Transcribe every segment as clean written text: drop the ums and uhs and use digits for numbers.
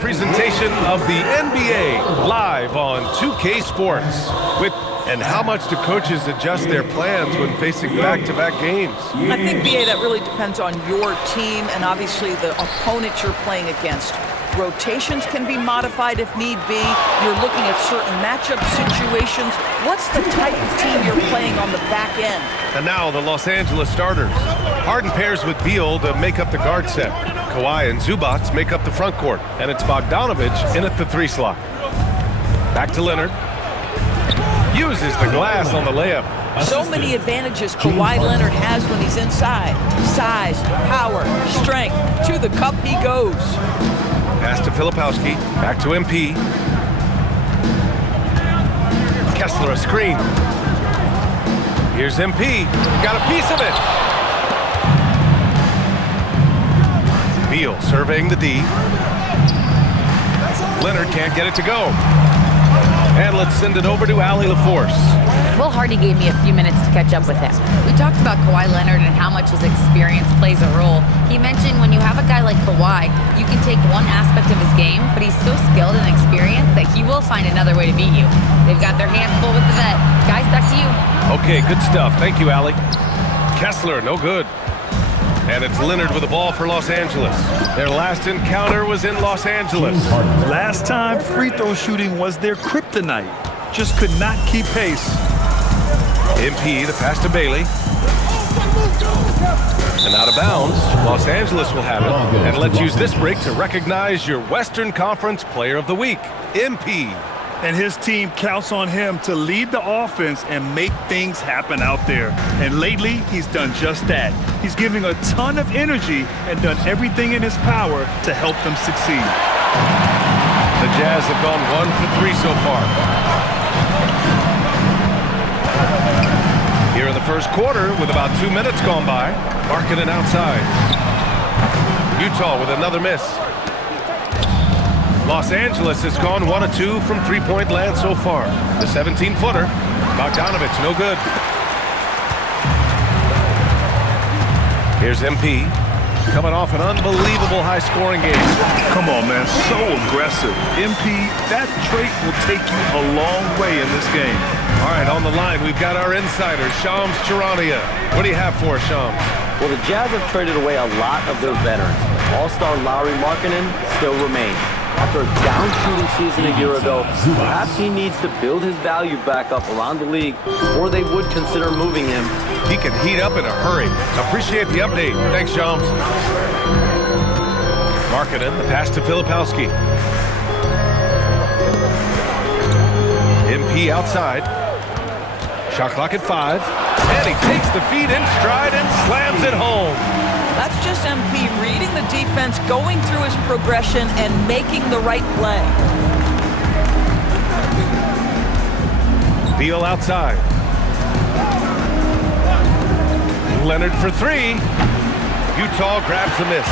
Presentation of the NBA live on 2K Sports. And how much do coaches adjust their plans when facing back-to-back games? I think, B.A., that really depends on your team and obviously the opponent you're playing against. Rotations can be modified if need be. You're looking at certain matchup situations. What's the type of team you're playing on the back end? And now the Los Angeles starters. Harden pairs with Beal to make up the guard set. Kawhi and Zubac make up the front court. And it's Bogdanović in at the 3 slot. Back to Leonard. Uses the glass on the layup. So many advantages Kawhi Leonard has when he's inside. Size, power, strength. To the cup he goes. Pass to Filipowski. Back to MP. Kessler a screen. Here's MP. Got a piece of it. Beal surveying the D. Leonard can't get it to go. And let's send it over to Allie LaForce. Will Hardy gave me a few minutes to catch up with him. We talked about Kawhi Leonard and how much his experience plays a role. He mentioned when you have a guy like Kawhi, you can take one aspect of his game, but he's so skilled and experienced that he will find another way to beat you. They've got their hands full with the vet. Guys, back to you. Okay, good stuff. Thank you, Allie. Kessler, no good. And it's Leonard with the ball for Los Angeles. Their last encounter was in Los Angeles. Last time, free throw shooting was their kryptonite. Just could not keep pace. MP, the pass to Bailey. And out of bounds, Los Angeles will have it. And let's use this break to recognize your Western Conference Player of the Week, MP. And his team counts on him to lead the offense and make things happen out there. And lately, he's done just that. He's giving a ton of energy and done everything in his power to help them succeed. The Jazz have gone 1 for 3 so far. Here in the first quarter, with about 2 minutes gone by, Markkanen outside. Utah with another miss. Los Angeles has gone 1 of 2 from three-point land so far. The 17-footer, Bogdanović, no good. Here's MP, coming off an unbelievable high-scoring game. Come on, man, so aggressive. MP, that trait will take you a long way in this game. All right, on the line, we've got our insider, Shams Charania. What do you have for us, Shams? Well, the Jazz have traded away a lot of their veterans. All-star Lauri Markkanen still remains. After a down shooting season a year ago, perhaps he needs to build his value back up around the league before they would consider moving him. He can heat up in a hurry. Appreciate the update. Thanks, Shams. Markkanen, the pass to Filipowski. MP outside. Shot clock at 5. And he takes the feed in stride and slams it home. That's just MP reading the defense, going through his progression, and making the right play. Beal outside. Leonard for 3. Utah grabs the miss.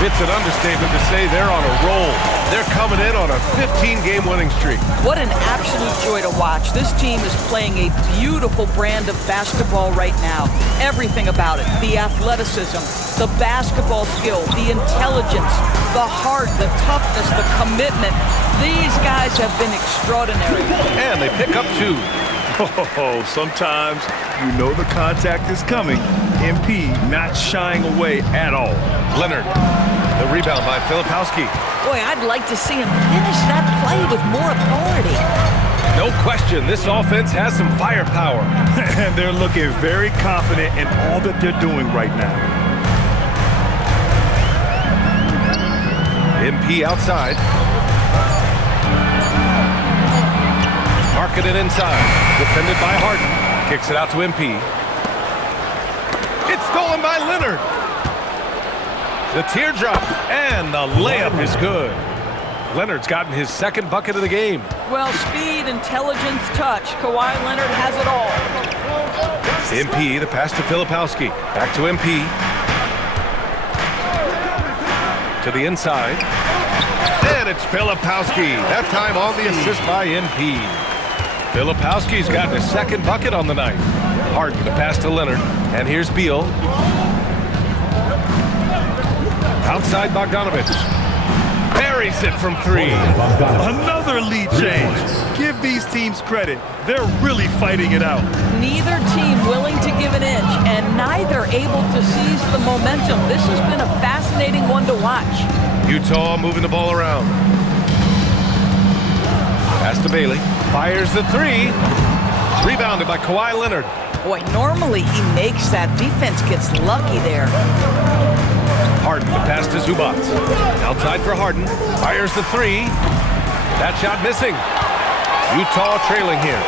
It's an understatement to say they're on a roll. They're coming in on a 15-game winning streak. What an absolute joy to watch. This team is playing a beautiful brand of basketball right now. Everything about it. The athleticism, the basketball skill, the intelligence, the heart, the toughness, the commitment. These guys have been extraordinary. And they pick up 2. Oh, sometimes you know the contact is coming. MP not shying away at all. Leonard, the rebound by Filipowski. Boy, I'd like to see him finish that play with more authority. No question, this offense has some firepower. And they're looking very confident in all that they're doing right now. MP outside. Markkanen inside. Defended by Harden. Kicks it out to MP. It's stolen by Leonard. The teardrop, and the layup is good. Leonard's gotten his second bucket of the game. Well, speed, intelligence, touch. Kawhi Leonard has it all. MP, the pass to Filipowski. Back to MP. To the inside. And it's Filipowski. That time on the assist by MP. Filipowski's gotten his second bucket on the night. Harden, the pass to Leonard. And here's Beal. Outside Bogdanović. Very buries it from 3. Another lead change. Give these teams credit. They're really fighting it out. Neither team willing to give an inch, and neither able to seize the momentum. This has been a fascinating one to watch. Utah moving the ball around. Pass to Bailey. Fires the 3. Rebounded by Kawhi Leonard. Boy, normally he makes that. Defense gets lucky there. Harden, the pass to Zubac. Outside for Harden. Fires the 3. That shot missing. Utah trailing here.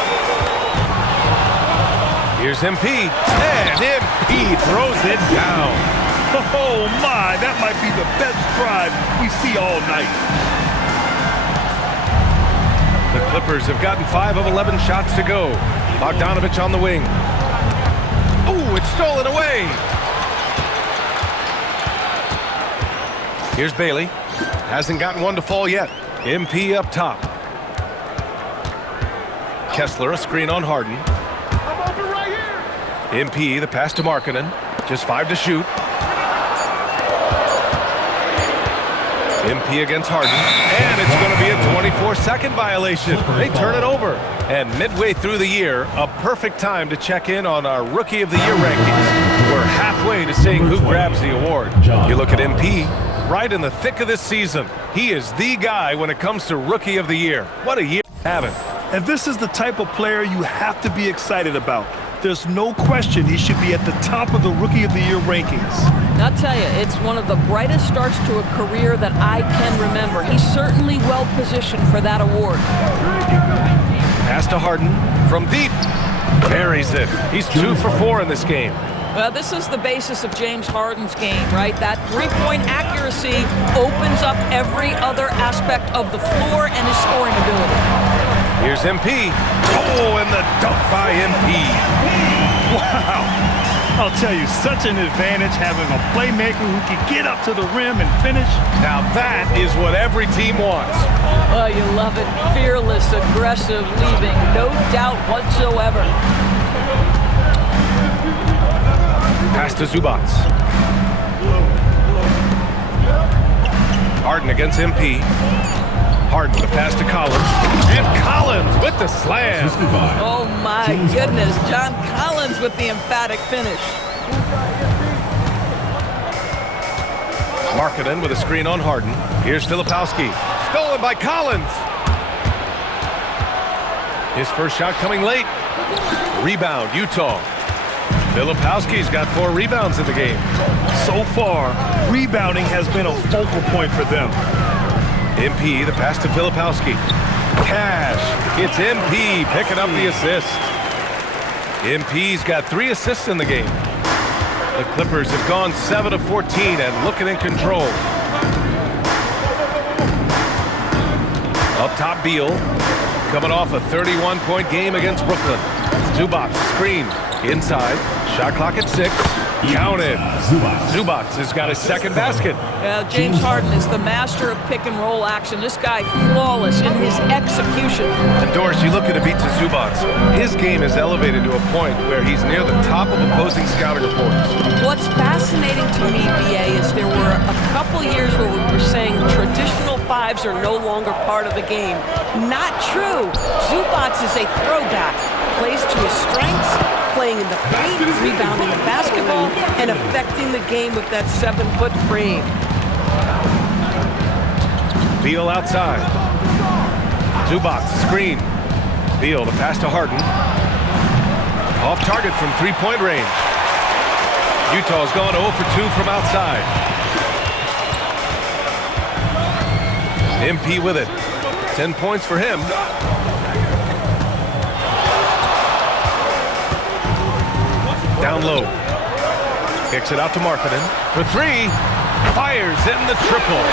Here's MP. And MP throws it down. Oh, my. That might be the best drive we see all night. The Clippers have gotten 5 of 11 shots to go. Bogdanovich on the wing. Ooh, it's stolen away. Here's Bailey. Hasn't gotten one to fall yet. MP up top. Kessler, a screen on Harden. MP, the pass to Markkanen. Just 5 to shoot. MP against Harden. And it's going to be a 24-second violation. They turn it over. And midway through the year, a perfect time to check in on our Rookie of the Year rankings. We're halfway to seeing who grabs the award. You look at MP, right in the thick of this season. He is the guy when it comes to Rookie of the Year. What a year having. And this is the type of player you have to be excited about. There's no question he should be at the top of the Rookie of the Year rankings. I'll tell you, it's one of the brightest starts to a career that I can remember. He's certainly well positioned for that award. Pass to Harden from deep. Buries it. He's 2 for 4 in this game. Well, this is the basis of James Harden's game, right? That three-point accuracy opens up every other aspect of the floor and his scoring ability. Here's MP. Oh, and the dunk by MP. Wow. I'll tell you, such an advantage having a playmaker who can get up to the rim and finish. Now that is what every team wants. Oh, you love it. Fearless, aggressive, leaving no doubt whatsoever. Pass to Zubac. Harden against MP. Harden, the pass to Collins. And Collins with the slam. Oh, my goodness. John Collins with the emphatic finish. Markkanen with a screen on Harden. Here's Filipowski. Stolen by Collins. His first shot coming late. Rebound, Utah. Filipowski's got 4 rebounds in the game. So far, rebounding has been a focal point for them. MP, the pass to Filipowski. Cash. It's MP picking up the assist. MP's got 3 assists in the game. The Clippers have gone 7 of 14 and looking in control. Up top, Beal. Coming off a 31-point game against Brooklyn. Zubac, screen. Inside. Shot clock at 6. Counted. Zubac has got his second basket. James Harden is the master of pick and roll action. This guy flawless in his execution. And Doris, you look at Ivica Zubac. His game is elevated to a point where he's near the top of opposing scouting reports. What's fascinating to me, BA, is there were a couple years where we were saying traditional 5s are no longer part of the game. Not true. Zubac is a throwback. Plays to his strengths, playing in the paint, rebounding the basketball, and affecting the game with that 7-foot frame. Beal outside. Zubac, screen. Beal, the pass to Harden. Off target from 3-point range. Utah's gone 0 for 2 from outside. MP with it. 10 points for him. Down low. Kicks it out to Markkanen for 3. Fires in the triple.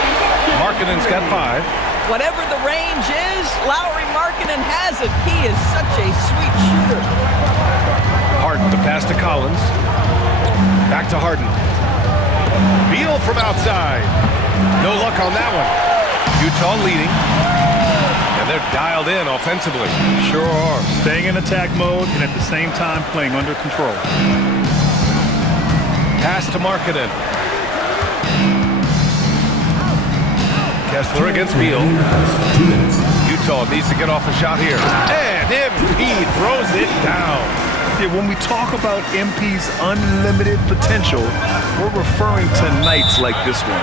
Markkanen's got 5. Whatever the range is, Lauri Markkanen has it. He is such a sweet shooter. Harden, the pass to Collins. Back to Harden. Beal from outside. No luck on that one. Utah leading. And they're dialed in offensively. Sure are. Staying in attack mode and at the same time playing under control. Pass to Markkanen. Kessler against Beal. Utah needs to get off a shot here. And MP throws it down. Yeah, when we talk about MP's unlimited potential, we're referring to nights like this one.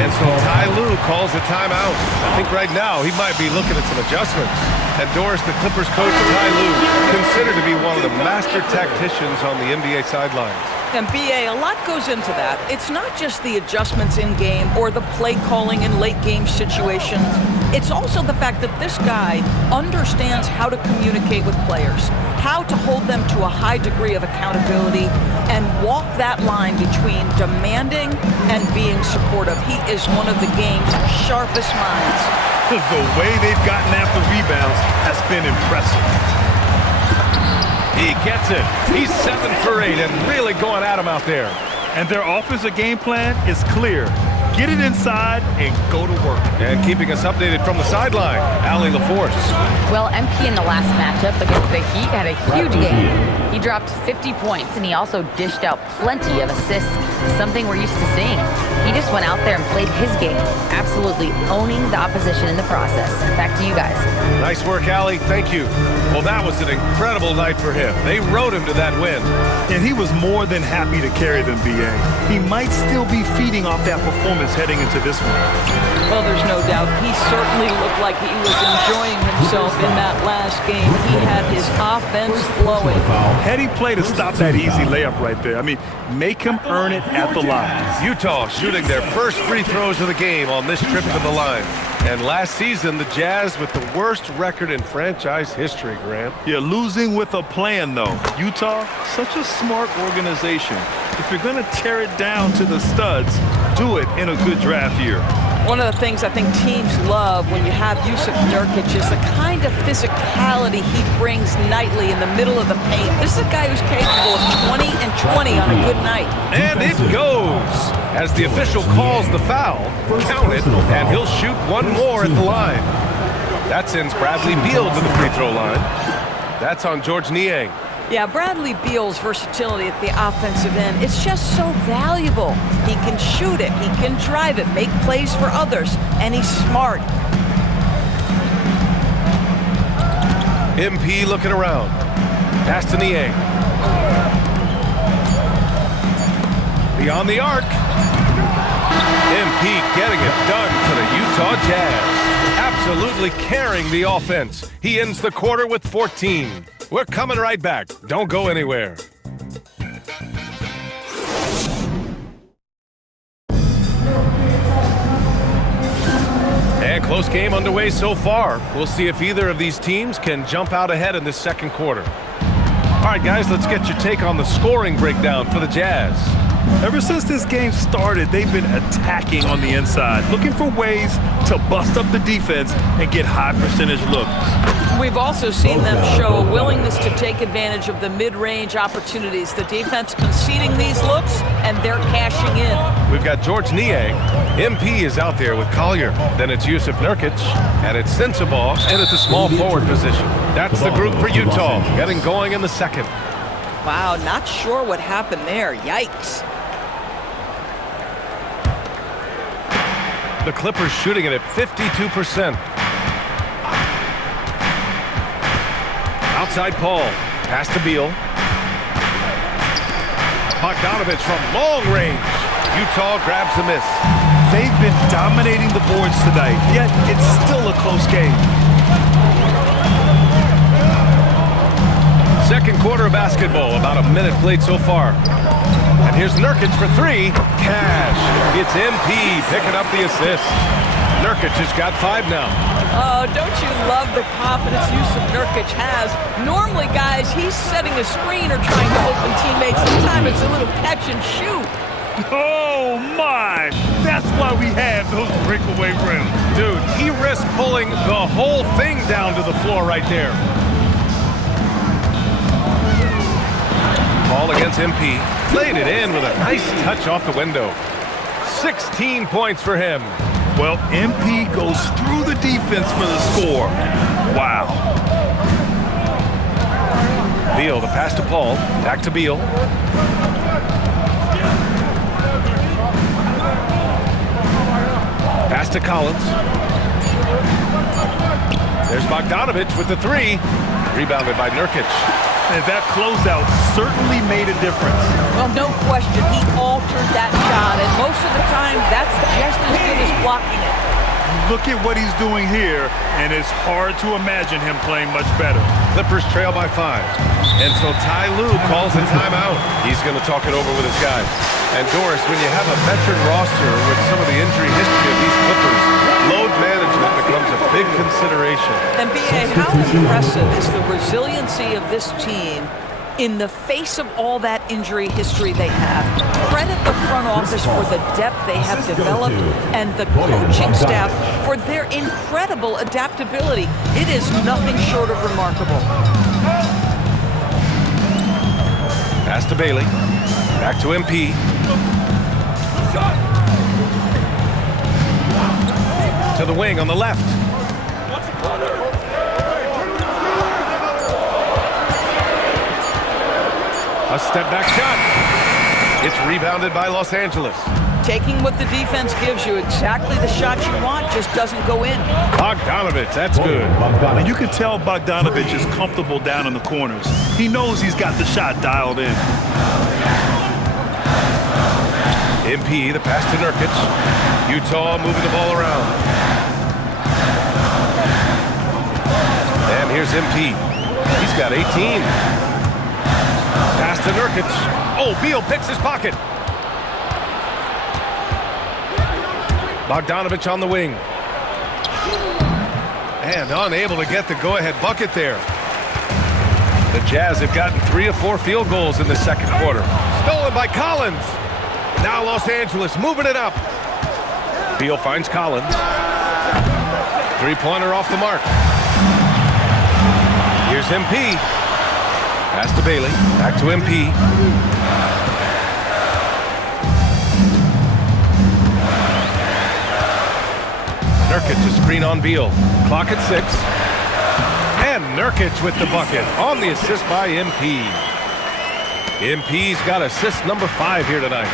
And so Ty Lue calls a timeout. I think right now he might be looking at some adjustments. And Doris, the Clippers coach Ty Lue, considered to be one of the master tacticians on the NBA sidelines. And BA, a lot goes into that. It's not just the adjustments in game or the play calling in late game situations. It's also the fact that this guy understands how to communicate with players, how to hold them to a high degree of accountability, and walk that line between demanding and being supportive. He is one of the game's sharpest minds. The way they've gotten after rebounds has been impressive. He gets it. He's 7 for 8 and really going at him out there. And their offensive game plan is clear. Get it inside and go to work. And keeping us updated from the sideline, Allie LaForce. Well, MP in the last matchup against the Heat had a huge game. He dropped 50 points, and he also dished out plenty of assists, something we're used to seeing. He just went out there and played his game, absolutely owning the opposition in the process. Back to you guys. Nice work, Allie. Thank you. Well, that was an incredible night for him. They rode him to that win. And he was more than happy to carry them, BA. He might still be feeding off that performance heading into this one. Well, there's no doubt. He certainly looked like he was enjoying himself in that last game. He had his offense flowing. Heady play to stop that easy layup right there. I mean, make him earn it at the line. Utah shooting their first free throws of the game on this trip to the line. And last season, the Jazz with the worst record in franchise history, Grant. You're losing with a plan, though. Utah, such a smart organization. If you're going to tear it down to the studs, do it in a good draft year. One of the things I think teams love when you have Jusuf Nurkic is the kind of physicality he brings nightly in the middle of the paint. This is a guy who's capable of 20 and 20 on a good night. And it goes! As the official calls the foul, count it, and he'll shoot one more at the line. That sends Bradley Beal to the free throw line. That's on Georges Niang. Yeah, Bradley Beal's versatility at the offensive end, it's just so valuable. He can shoot it, he can drive it, make plays for others, and he's smart. MP looking around. Pass to Niang. Beyond the arc. MP getting it done for the Utah Jazz. Absolutely carrying the offense. He ends the quarter with 14. We're coming right back. Don't go anywhere. And close game underway so far. We'll see if either of these teams can jump out ahead in this second quarter. All right, guys, let's get your take on the scoring breakdown for the Jazz. Ever since this game started, they've been attacking on the inside, looking for ways to bust up the defense and get high percentage looks. We've also seen them show a willingness to take advantage of the mid-range opportunities. The defense conceding these looks, and they're cashing in. We've got Georges Niang. MP is out there with Collier. Then it's Jusuf Nurkic, and it's Sensabaugh in at the small forward position. That's the group for Utah, getting going in the second. Wow, not sure what happened there. Yikes. The Clippers shooting it at 52%. Outside Paul. Pass to Beal. Bogdanovich from long range. Utah grabs the miss. They've been dominating the boards tonight, yet it's still a close game. Second quarter of basketball, about a minute played so far. And here's Nurkic for three. Cash. It's MP picking up the assist. Nurkic has got 5 now. Oh, don't you love the confidence Jusuf Nurkic has? Normally, guys, he's setting a screen or trying to open teammates. Sometimes it's a little catch and shoot. Oh, my! That's why we have those breakaway rims. Dude, he risked pulling the whole thing down to the floor right there. Ball against MP. Played it in with a nice touch off the window. 16 points for him. Well, MP goes through the defense for the score. Wow. Beal, the pass to Paul. Back to Beal. Pass to Collins. There's Bogdanovich with the three. Rebounded by Nurkic. And that closeout certainly made a difference. Well, no question, he altered that shot, and most of the time, that's just as good as blocking it. Look at what he's doing here, and it's hard to imagine him playing much better. Clippers trail by 5. And so Ty Lue calls a timeout. He's going to talk it over with his guys. And Doris, when you have a veteran roster with some of the injury history of these Clippers, load management becomes a big consideration. And B.A., how impressive is the resiliency of this team in the face of all that injury history they have? Credit the front office for the depth they have developed and the coaching staff for their incredible adaptability. It is nothing short of remarkable. Pass to Bailey. Back to MP. To the wing on the left. A step-back shot. It's rebounded by Los Angeles. Taking what the defense gives you, exactly the shot you want, just doesn't go in. Bogdanovich, that's good. And you can tell Bogdanovich is comfortable down in the corners. He knows he's got the shot dialed in. MP, the pass to Nurkic. Utah moving the ball around. And here's MP. He's got 18. Pass to Nurkic. Oh, Beal picks his pocket. Bogdanovich on the wing. And unable to get the go-ahead bucket there. The Jazz have gotten 3 of 4 field goals in the second quarter. Stolen by Collins. Now Los Angeles moving it up. Beal finds Collins. Three-pointer off the mark. Here's MP. Pass to Bailey. Back to MP. Nurkic to screen on Beal. Clock at 6. And Nurkic with the bucket on the assist by MP. MP's got assist number 5 here tonight.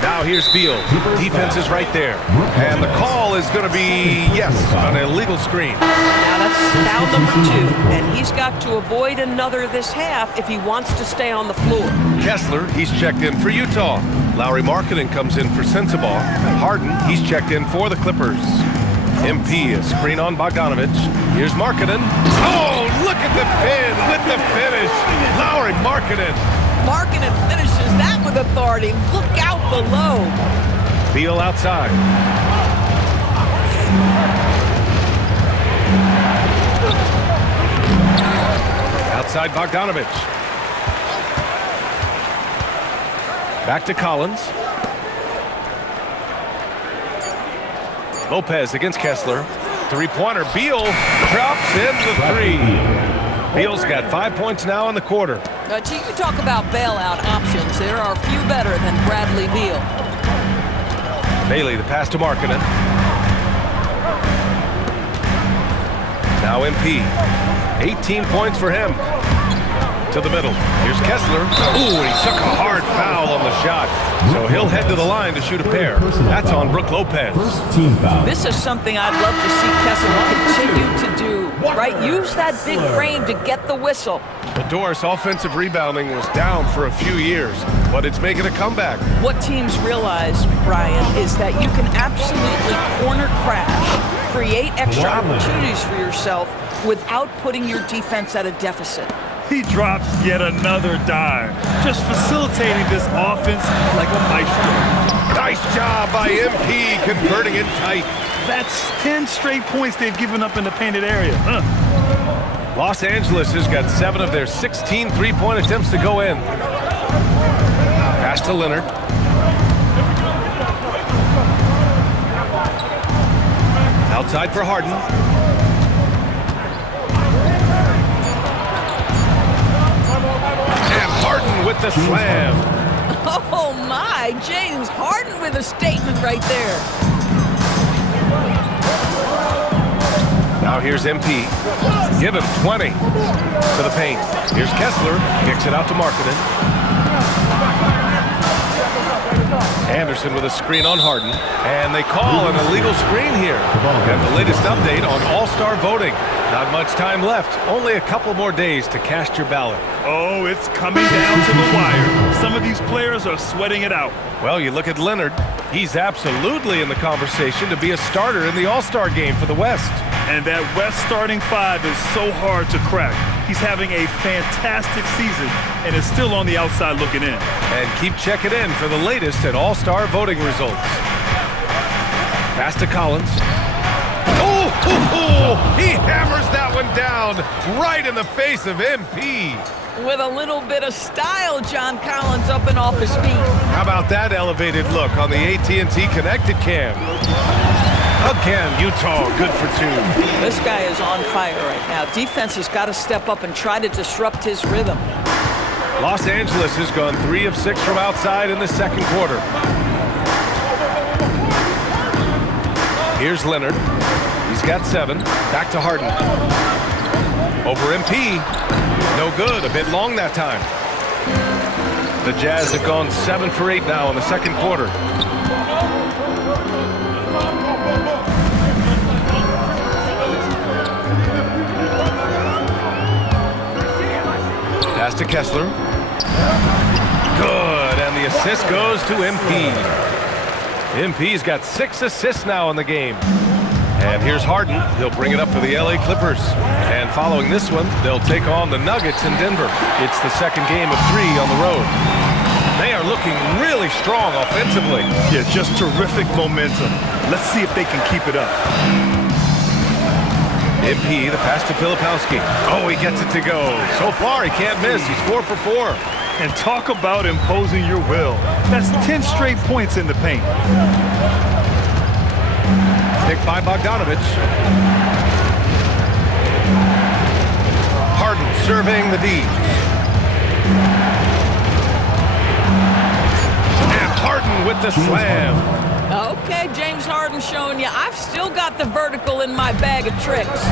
Now here's Beal. Defense is right there. And the call is going to be, yes, an illegal screen. Now that's foul number 2, and he's got to avoid another this half if he wants to stay on the floor. Kessler, he's checked in for Utah. Lauri Markkanen comes in for Sensabaugh. Harden, he's checked in for the Clippers. MP, a screen on Bogdanovich. Here's Markkanen. Oh, look at the fin with the finish. Lauri Markkanen. Markkanen finishes that with authority. Look out below. Beal outside. Outside Bogdanovich. Back to Collins. Lopez against Kessler. Three-pointer. Beal drops in the 3. Beal's got 5 points now in the quarter. You talk about bailout options. There are few better than Bradley Beal. Bailey, the pass to Markkanen. Now MP. 18 points for him. To the middle. Here's Kessler. Ooh, he took a hard foul on the shot. So he'll head to the line to shoot a pair. That's on Brook Lopez. This is something I'd love to see Kessler continue to do, right? Use that big frame to get the whistle. The Doris offensive rebounding was down for a few years, but it's making a comeback. What teams realize, Brian, is that you can absolutely corner crash, create extra opportunities for yourself without putting your defense at a deficit. He drops yet another dime, just facilitating this offense like a maestro. Nice job by MP converting it tight. That's 10 straight points they've given up in the painted area. Los Angeles has got 7 of their 16 three-point attempts to go in. Pass to Leonard. Outside for Harden. And Harden with the slam. Oh my, James Harden with a statement right there. Now here's MP. Give him 20 to the paint. Here's Kessler. Kicks it out to Markkanen. Anderson with a screen on Harden. And they call an illegal screen here. And the latest update on All-Star voting. Not much time left. Only a couple more days to cast your ballot. Oh, it's coming down to the wire. Some of these players are sweating it out. Well, you look at Leonard. He's absolutely in the conversation to be a starter in the All-Star game for the West. And that West starting five is so hard to crack. He's having a fantastic season and is still on the outside looking in. And keep checking in for the latest at All-Star voting results. Pass to Collins. Oh, he hammers that one down right in the face of MP. With a little bit of style, John Collins up and off his feet. How about that elevated look on the AT&T Connected Cam? Again, Utah, good for two. This guy is on fire right now. Defense has got to step up and try to disrupt his rhythm. Los Angeles has gone 3 of 6 from outside in the second quarter. Here's Leonard. He's got 7. Back to Harden. Over MP. No good. A bit long that time. The Jazz have gone 7 for 8 now in the second quarter. Pass to Kessler. Good. And the assist goes to MP. MP's got 6 assists now in the game. And here's Harden. He'll bring it up for the LA Clippers. And following this one, they'll take on the Nuggets in Denver. It's the second game of 3 on the road. They are looking really strong offensively. Yeah, just terrific momentum. Let's see if they can keep it up. MP, the pass to Filipowski. Oh, he gets it to go. So far, he can't miss. He's 4 for 4. And talk about imposing your will. That's 10 straight points in the paint. Picked by Bogdanovic. Harden surveying the D. And Harden with the slam. Okay, James Harden showing you I've still got the vertical in my bag of tricks.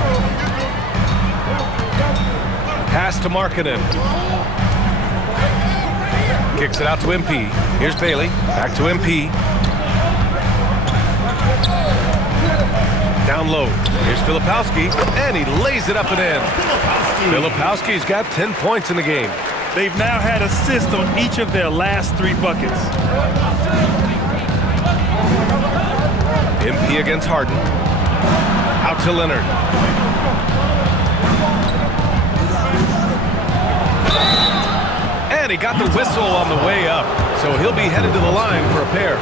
Pass to Markkanen. Kicks it out to MP. Here's Bailey. Back to MP. Down low. Here's Filipowski, and he lays it up and in. Filipowski's got 10 points in the game. They've now had assists on each of their last 3 buckets. MP against Harden. Out to Leonard. And he got the whistle on the way up, so he'll be headed to the line for a pair.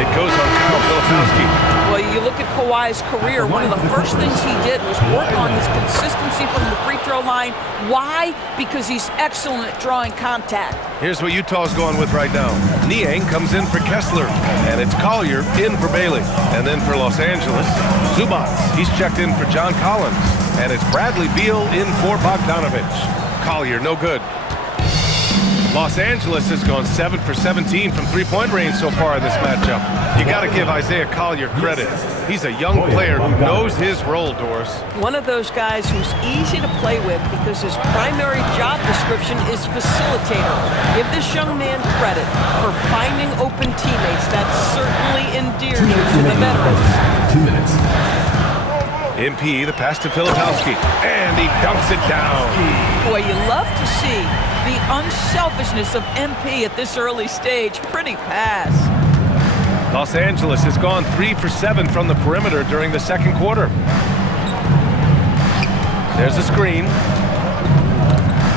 It goes on Kyle Filipowski. Well, you look at Kawhi's career, one of the first things he did was work on his consistency from the free throw line. Why? Because he's excellent at drawing contact. Here's what Utah's going with right now. Niang comes in for Kessler, and it's Collier in for Bailey. And then for Los Angeles, Zubac. He's checked in for John Collins. And it's Bradley Beal in for Bogdanovic. Collier, no good. Los Angeles has gone 7 for 17 from three-point range so far in this matchup. You got to give Isaiah Collier credit. He's a young player who knows his role, Doris. One of those guys who's easy to play with because his primary job description is facilitator. Give this young man credit for finding open teammates. That certainly endears you to the veterans. 2 minutes. MP, the pass to Filipowski, and he dunks it down. Boy, you love to see the unselfishness of MP at this early stage. Pretty pass. Los Angeles has gone 3 for 7 from the perimeter during the second quarter. There's a screen.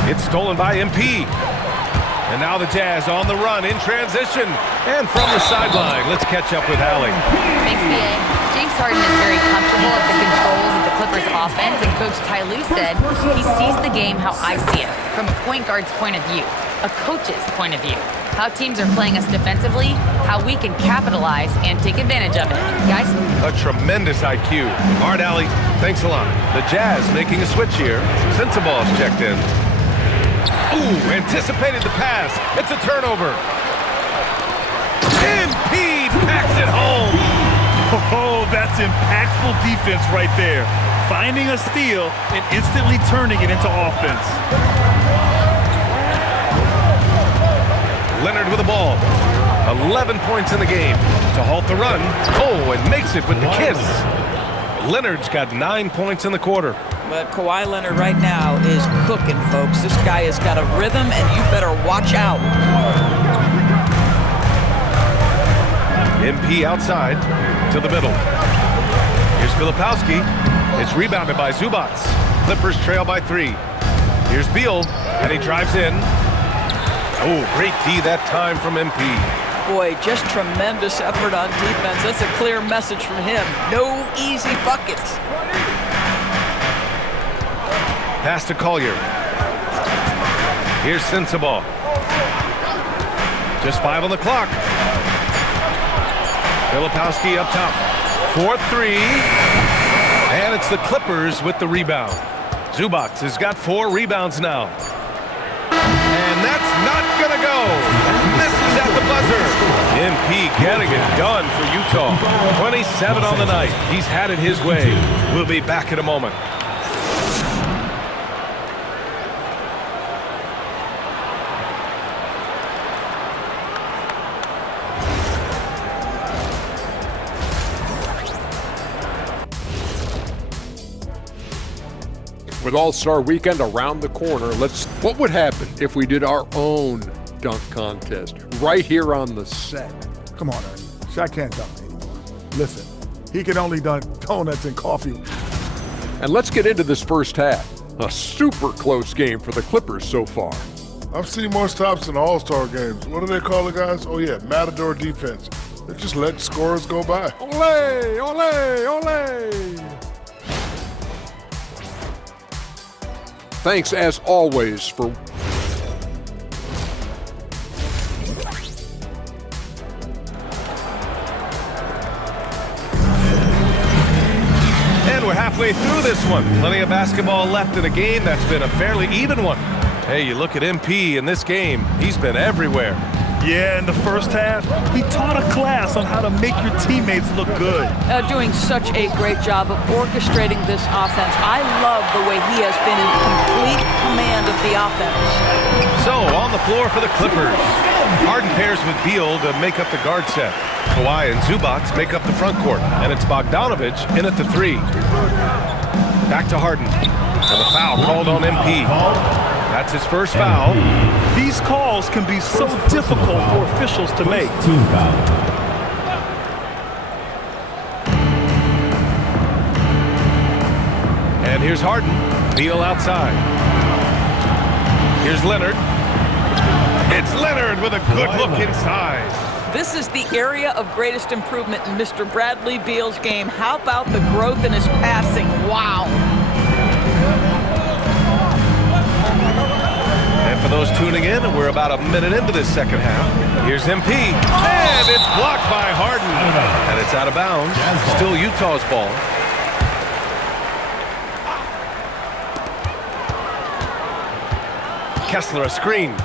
It's stolen by MP. And now the Jazz on the run in transition. And from the sideline, let's catch up with Allie. Thanks, BA. James Harden is very comfortable at the controls of the Clippers offense, and Coach Ty Lue said he sees the game how I see it, from a point guard's point of view, a coach's point of view. How teams are playing us defensively, how we can capitalize and take advantage of it. Guys? A tremendous IQ. All right, Allie, thanks a lot. The Jazz making a switch here. Sensaball's checked in. Ooh, anticipated the pass. It's a turnover. MP packs it home. Oh, that's impactful defense right there. Finding a steal and instantly turning it into offense. Leonard with the ball. 11 points in the game. To halt the run. Oh, and makes it with the kiss. Leonard's got 9 points in the quarter. But Kawhi Leonard right now is cooking, folks. This guy has got a rhythm, and you better watch out. MP outside to the middle. Here's Filipowski. It's rebounded by Zubac. Clippers trail by 3. Here's Beal, and he drives in. Oh, great D that time from MP. Boy, just tremendous effort on defense. That's a clear message from him. No easy buckets. Pass to Collier. Here's Sensabaugh. Just 5 on the clock. Filipowski up top. 4-3. And it's the Clippers with the rebound. Zubac has got 4 rebounds now. And that's not gonna go. Misses at the buzzer. MP getting it done for Utah. 27 on the night. He's had it his way. We'll be back in a moment. With All-Star Weekend around the corner, what would happen if we did our own dunk contest right here on the set? Come on, Ernie. Shaq can't dunk anymore. Listen, he can only dunk donuts and coffee. And let's get into this first half. A super close game for the Clippers so far. I've seen more stops in All-Star games. What do they call it, guys? Oh, yeah, Matador defense. They just let scorers go by. Ole, ole, ole. Thanks, as always, for... And we're halfway through this one. Plenty of basketball left in a game that's been a fairly even one. Hey, you look at MP in this game, he's been everywhere. Yeah, in the first half, he taught a class on how to make your teammates look good. Doing such a great job of orchestrating this offense. I love the way he has been in complete command of the offense. So, on the floor for the Clippers. Harden pairs with Beal to make up the guard set. Kawhi and Zubac make up the front court. And it's Bogdanovic in at the 3. Back to Harden. And the foul called on MP. That's his first foul. These calls can be so difficult for officials to make. And here's Harden. Beal outside. Here's Leonard. It's Leonard with a good look inside. This is the area of greatest improvement in Mr. Bradley Beal's game. How about the growth in his passing? Wow. And for those tuning in, we're about a minute into this second half. Here's MP. And it's blocked by Harden. And it's out of bounds. Still Utah's ball. Kessler a screen.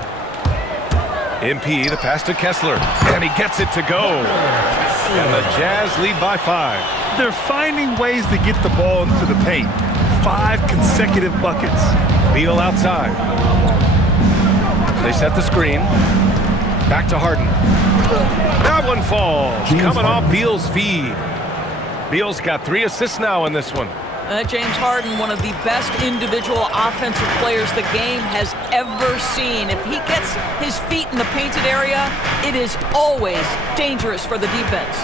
MP, the pass to Kessler. And he gets it to go. And the Jazz lead by 5. They're finding ways to get the ball into the paint. 5 consecutive buckets. Beal outside. They set the screen. Back to Harden. That one falls. Coming off Beal's feed. Beal's got 3 assists now in this one. James Harden, one of the best individual offensive players the game has ever seen. If he gets his feet in the painted area, it is always dangerous for the defense.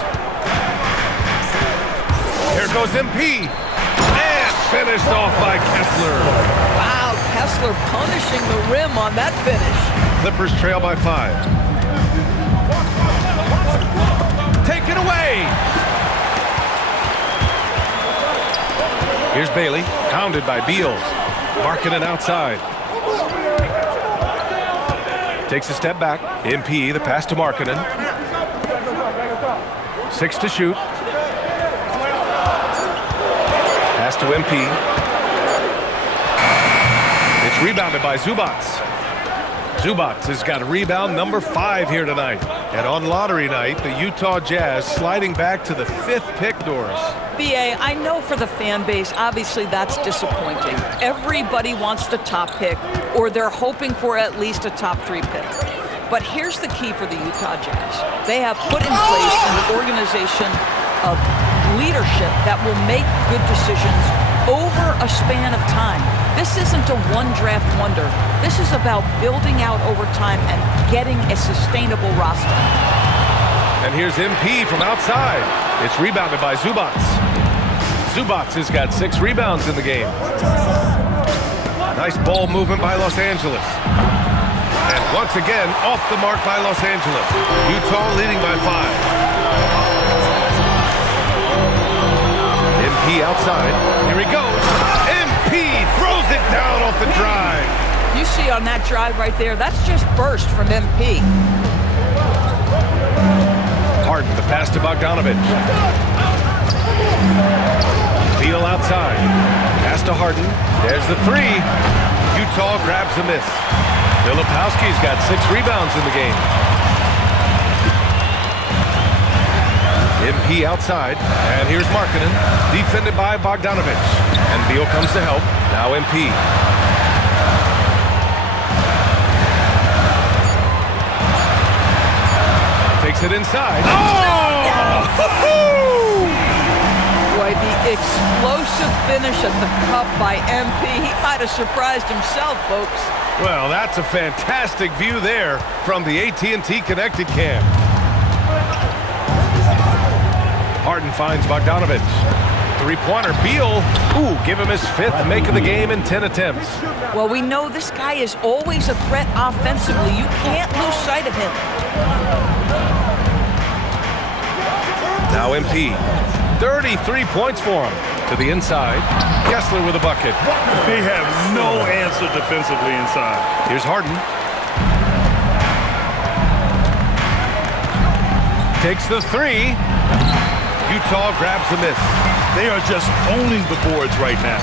Here goes MP. And finished off by Kessler. Wow, Kessler punishing the rim on that finish. Clippers trail by 5. Take it away. Here's Bailey, hounded by Beal. Markkanen outside. Takes a step back. MP, the pass to Markkanen. 6 to shoot. Pass to MP. It's rebounded by Zubac. Zubac has got a rebound number 5 here tonight. And on lottery night, the Utah Jazz sliding back to the 5th pick, Doris. BA, I know for the fan base, obviously that's disappointing. Everybody wants the top pick, or they're hoping for at least a top 3 pick. But here's the key for the Utah Jazz. They have put in place an organization of leadership that will make good decisions over a span of time. This isn't a one-draft wonder. This is about building out over time and getting a sustainable roster. And here's MP from outside. It's rebounded by Zubac. Zubac has got 6 rebounds in the game. Nice ball movement by Los Angeles. And once again, off the mark by Los Angeles. Utah leading by 5. MP outside. Here he goes. MP throws it down off the drive. You see on that drive right there, that's just burst from MP. Harden, the pass to Bogdanovic. Beal outside. Pass to Harden. There's the 3. Utah grabs a miss. Filipowski's got 6 rebounds in the game. MP outside, and here's Markkanen, defended by Bogdanovic. And Beal comes to help. Now MP. Takes it inside. Oh! Boy, the explosive finish at the cup by MP. He might have surprised himself, folks. Well, that's a fantastic view there from the AT&T Connected Cam. Harden finds Bogdanovic. 3-pointer, Beal. Ooh, give him his 5th make of the game in 10 attempts. Well, we know this guy is always a threat offensively. You can't lose sight of him. Now MP. 33 points for him. To the inside. Kessler with a bucket. They have no answer defensively inside. Here's Harden. Takes the 3. Utah grabs the miss. They are just owning the boards right now.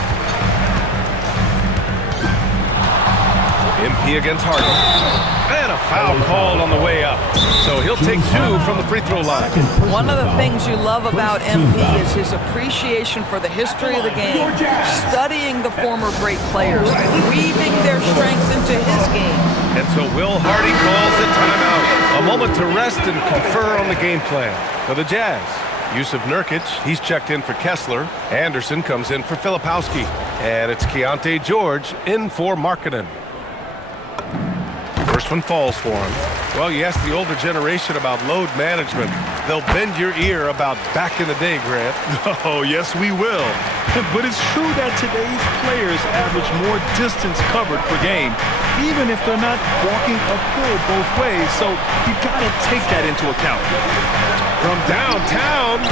MP against Harden. And a foul called on the way up. So he'll take 2 from the free throw line. One of the things you love about MP is his appreciation for the history of the game, studying the former great players, weaving their strengths into his game. And so Will Hardy calls the timeout. A moment to rest and confer on the game plan for the Jazz. Yusuf Nurkic, he's checked in for Kessler. Anderson comes in for Filipowski. And it's Keontae George in for Markkanen. First one falls for him. Well, you ask the older generation about load management. They'll bend your ear about back in the day, Grant. Oh, yes, we will. But it's true that today's players average more distance covered per game, even if they're not walking uphill both ways. So you got to take that into account. From downtown.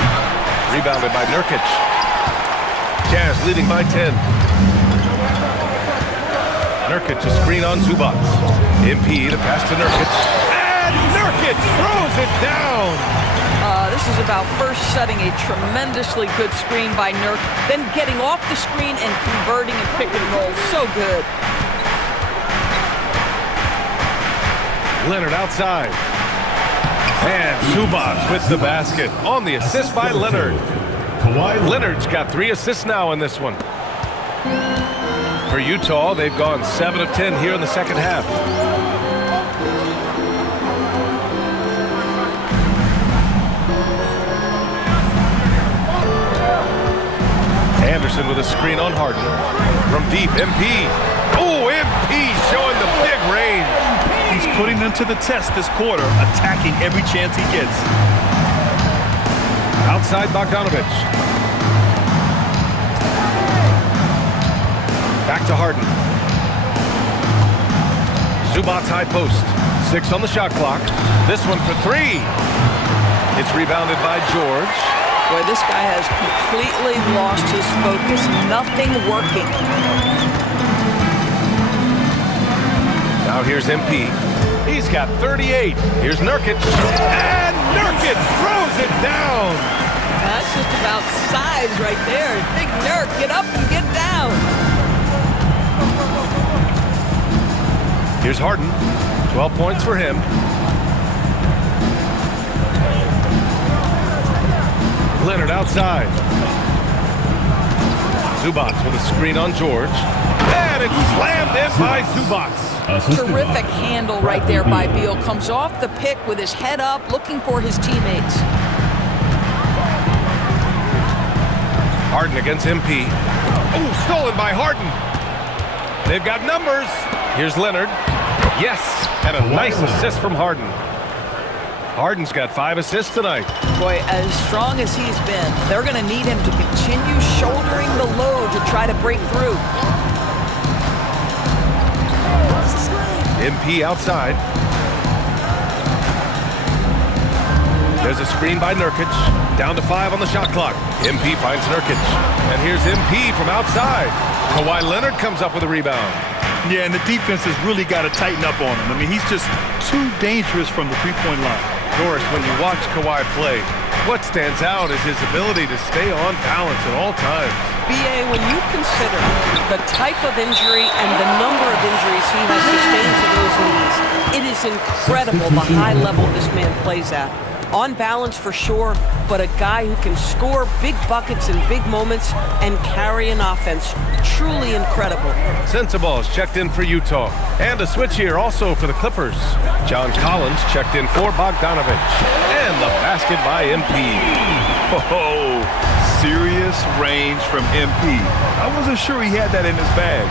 Rebounded by Nurkic. Jazz leading by 10. Nurkic a screen on Zubac. MP, the pass to Nurkic. And Nurkic throws it down. This is about first setting a tremendously good screen by Nurk, then getting off the screen and converting and pick and roll. So good. Leonard outside. And Zubac with the basket on the assist by Leonard. Leonard's got 3 assists now in this one. For Utah, they've gone 7 of 10 here in the second half. Anderson with a screen on Harden. From deep, MP. Oh, MP showing the big range. He's putting them to the test this quarter, attacking every chance he gets. Outside Bogdanovic. Back to Harden. Zubac high post. 6 on the shot clock. This one for 3. It's rebounded by George. Boy, this guy has completely lost his focus. Nothing working. Now here's MP. He's got 38. Here's Nurkic. And Nurkic throws it down. That's just about size right there. Big Nurk, get up and get down. Here's Harden. 12 points for him. Leonard outside. Zubac with a screen on George. And it's slammed in by Zubac. Terrific handle right there by Beal. Comes off the pick with his head up, looking for his teammates. Harden against MP. Oh, stolen by Harden. They've got numbers. Here's Leonard. Yes, and a nice assist from Harden. Harden's got 5 assists tonight. Boy, as strong as he's been, they're going to need him to continue shouldering the load to try to break through. MP outside. There's a screen by Nurkic. Down to 5 on the shot clock. MP finds Nurkic. And here's MP from outside. Kawhi Leonard comes up with a rebound. Yeah, and the defense has really got to tighten up on him. I mean, he's just too dangerous from the three-point line. Doris, when you watch Kawhi play, what stands out is his ability to stay on balance at all times. B.A., when you consider the type of injury and the number of injuries he has sustained to those knees, it is incredible the high level this man plays at. On balance for sure, but a guy who can score big buckets in big moments and carry an offense. Truly incredible. Sensaballs checked in for Utah. And a switch here also for the Clippers. John Collins checked in for Bogdanovich. And the basket by MP. Oh, serious range from MP. I wasn't sure he had that in his bag.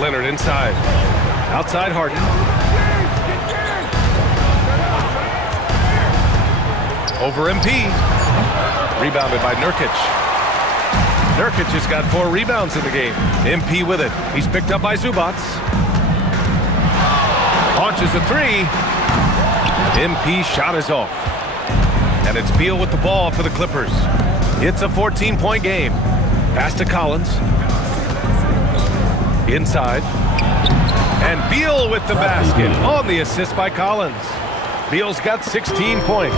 Leonard inside. Outside Harden. Over MP. Rebounded by Nurkic. Nurkic has got 4 rebounds in the game. MP with it. He's picked up by Zubac. Launches a 3. MP shot is off. And it's Beal with the ball for the Clippers. It's a 14-point game. Pass to Collins. Inside. And Beal with the basket on the assist by Collins. Beal's got 16 points.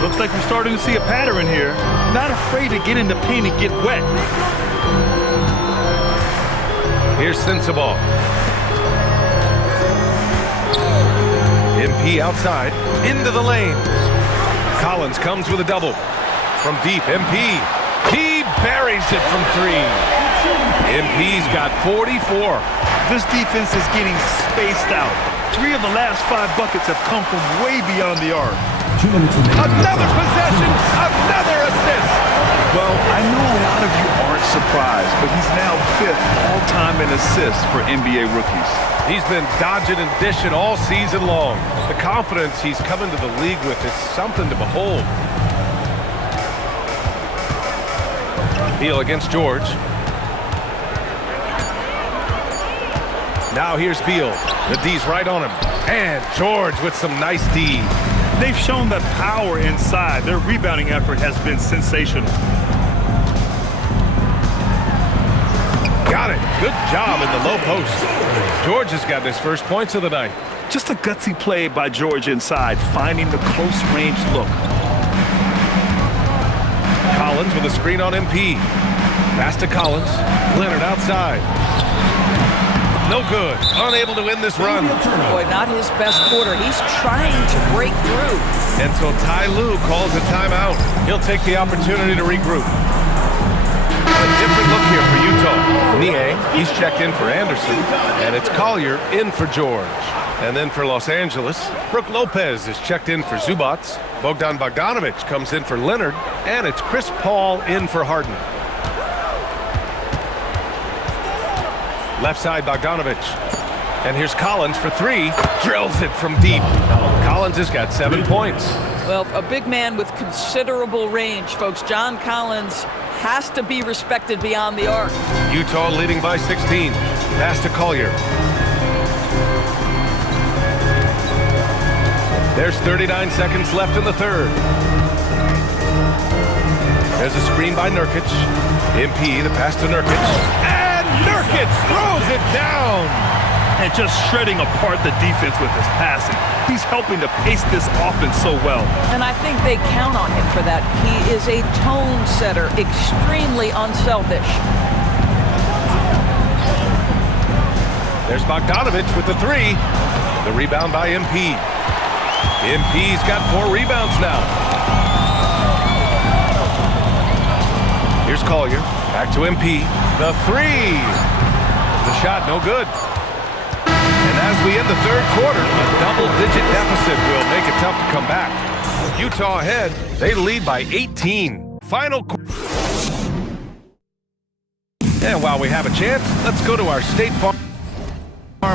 Looks like we're starting to see a pattern here. Not afraid to get in the paint and get wet. Here's Sensabaugh. MP outside, into the lane. Collins comes with a double. From deep, MP. He buries it from 3. MP's got 44. This defense is getting spaced out. 3 of the last 5 buckets have come from way beyond the arc. Another possession, another assist. Well, I know a lot of you aren't surprised, but he's now 5th all-time in assists for NBA rookies. He's been dodging and dishing all season long. The confidence he's come into the league with is something to behold. Beal against George. Now here's Beal. The D's right on him. And George with some nice D. They've shown that power inside. Their rebounding effort has been sensational. Got it. Good job in the low post. George has got his first points of the night. Just a gutsy play by George inside, finding the close range look. Collins with a screen on MP. Pass to Collins. Leonard outside. No good. Unable to win this run. Boy, not his best quarter. He's trying to break through. And so Ty Lue calls a timeout. He'll take the opportunity to regroup. A different look here for Utah. Niang, he's checked in for Anderson. And it's Collier in for George. And then for Los Angeles, Brook Lopez is checked in for Zubac. Bogdan Bogdanovich comes in for Leonard. And it's Chris Paul in for Harden. Left side, Bogdanovich. And here's Collins for 3. Drills it from deep. Collins has got 7 points. Well, a big man with considerable range, folks. John Collins has to be respected beyond the arc. Utah leading by 16. Pass to Collier. There's 39 seconds left in the third. There's a screen by Nurkic. MP, the pass to Nurkic. And Nurkic throws it down. And just shredding apart the defense with his passing. He's helping to pace this offense so well. And I think they count on him for that. He is a tone setter, extremely unselfish. There's Bogdanovich with the 3. The rebound by MP. MP's got 4 rebounds now. Here's Collier. Back to MP. The three. The shot no good. And as we end the third quarter, a double-digit deficit will make it tough to come back. Utah ahead. They lead by 18. Final. And while we have a chance, let's go to our State Farm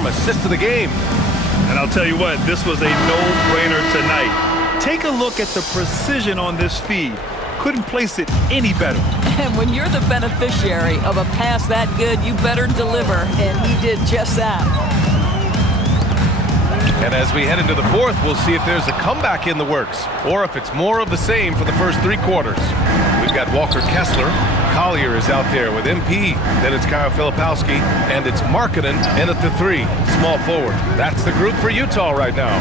assist of the game. And I'll tell you what, this was a no-brainer tonight. Take a look at the precision on this feed. Couldn't place it any better. And when you're the beneficiary of a pass that good, you better deliver, and he did just that. And as we head into the fourth, we'll see if there's a comeback in the works, or if it's more of the same for the first three quarters. We've got Walker Kessler. Collier is out there with MP. Then it's Kyle Filipowski, and it's Markkanen in at the three. Small forward. That's the group for Utah right now.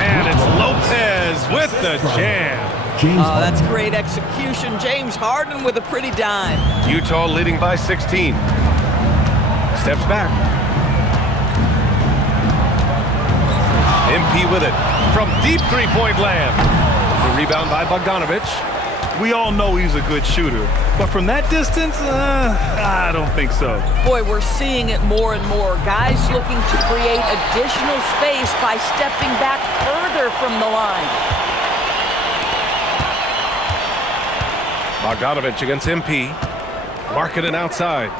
And it's Lopez with the jam. Oh, that's great execution. James Harden with a pretty dime. Utah leading by 16. Steps back. MP with it from deep three-point land. The rebound by Bogdanovic. We all know he's a good shooter, but from that distance, I don't think so. Boy, we're seeing it more and more. Guys looking to create additional space by stepping back further from the line. Bogdanovic against MP. Markkanen outside.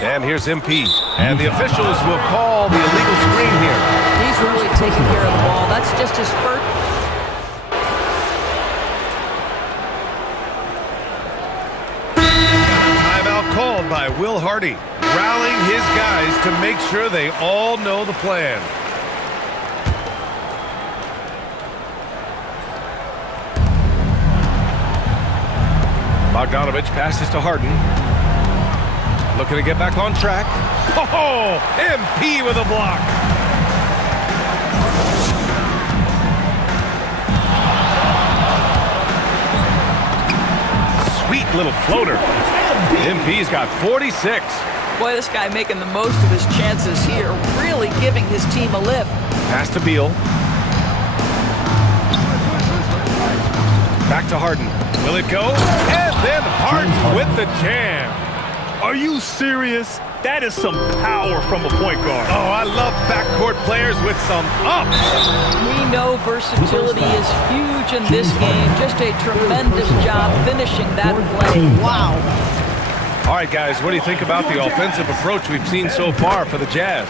And here's MP. And the officials will call the illegal screen here. He's really taking care of the ball. That's just his first. Timeout called by Will Hardy, rallying his guys to make sure they all know the plan. Bogdanovic passes to Harden. Looking to get back on track. Oh, MP with a block. Sweet little floater. MP's got 46. Boy, this guy making the most of his chances here, really giving his team a lift. Pass to Beal. Back to Harden. Will it go? And then Harden with the jam. Are you serious? That is some power from a point guard. Oh, I love backcourt players with some ups. We know versatility is huge in this game. Just a tremendous job finishing that play. Wow. All right, guys, what do you think about the offensive approach we've seen so far for the Jazz?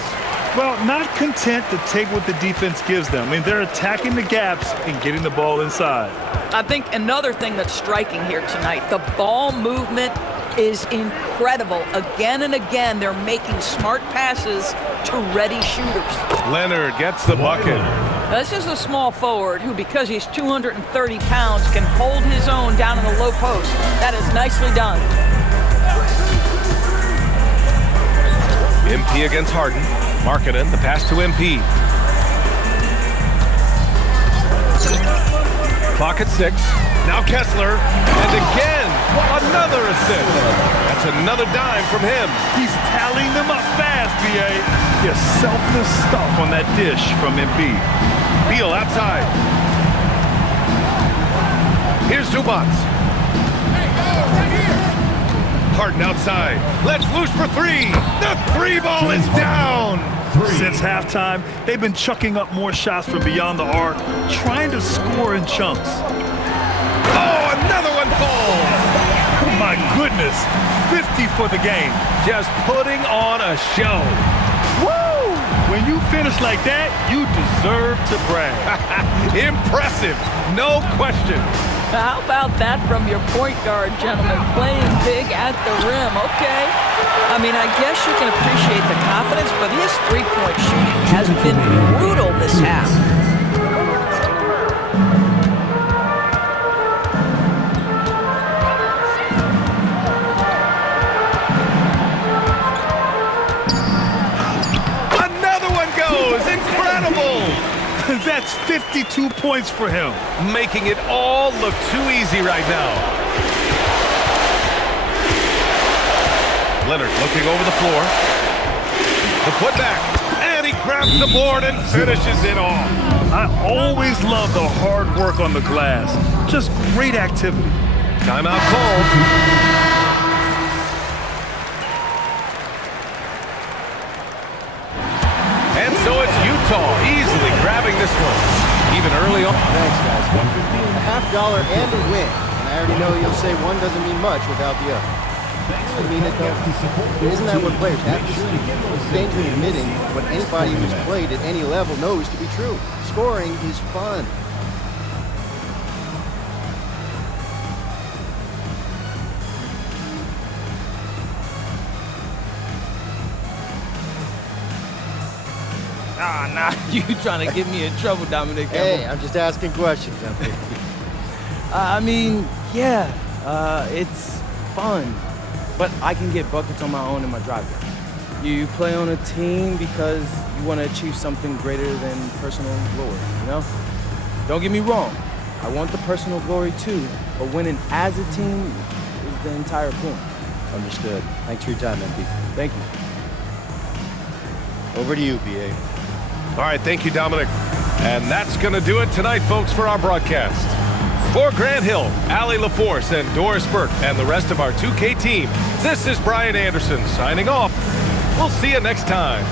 Well, not content to take what the defense gives them. I mean, they're attacking the gaps and getting the ball inside. I think another thing that's striking here tonight, the ball movement is incredible. Again and again, they're making smart passes to ready shooters. Leonard gets the bucket. Now, this is a small forward who, because he's 230 pounds, can hold his own down in the low post. That is nicely done. MP against Harden. Markkanen, the pass to MP. Clock at 6. Now Kessler, and again, another assist. That's another dime from him. He's tallying them up fast, B.A. Just selfless stuff on that dish from MP. Beal outside. Here's Zubac. Harden outside. Let's loose for three. The three ball is down. Since halftime, they've been chucking up more shots from beyond the arc, trying to score in chunks. Oh, another one falls. My goodness, 50 for the game. Just putting on a show. Woo! When you finish like that, you deserve to brag. Impressive, no question. How about that from your point guard, gentlemen? Playing big at the rim, okay. I mean, I guess you can appreciate the confidence, but his three-point shooting has been brutal this half. Another one goes, incredible. That's 52 points for him. Making it all look too easy right now. Leonard looking over the floor. The putback, and he grabs the board and finishes it off. I I always love the hard work on the glass. Just great activity. Timeout called. And so it's Utah easily grabbing this one, even early on. Thanks, guys. $50 and a win. And I already know you'll say one doesn't mean much without the other. I mean it though. Isn't that what players have to do? It's dangerous admitting what anybody who's played at any level knows to be true. Scoring is fun. Nah, you trying to get me in trouble, Dominic. Hey, I'm just asking questions. I mean, yeah, it's fun, but I can get buckets on my own in my driveway. You play on a team because you want to achieve something greater than personal glory, you know? Don't get me wrong, I want the personal glory too, but winning as a team is the entire point. Understood. Thanks for your time, MP. Thank you. Over to you, BA. All right, thank you, Dominic. And that's going to do it tonight, folks, for our broadcast. For Grant Hill, Allie LaForce, and Doris Burke, and the rest of our 2K team, this is Brian Anderson signing off. We'll see you next time.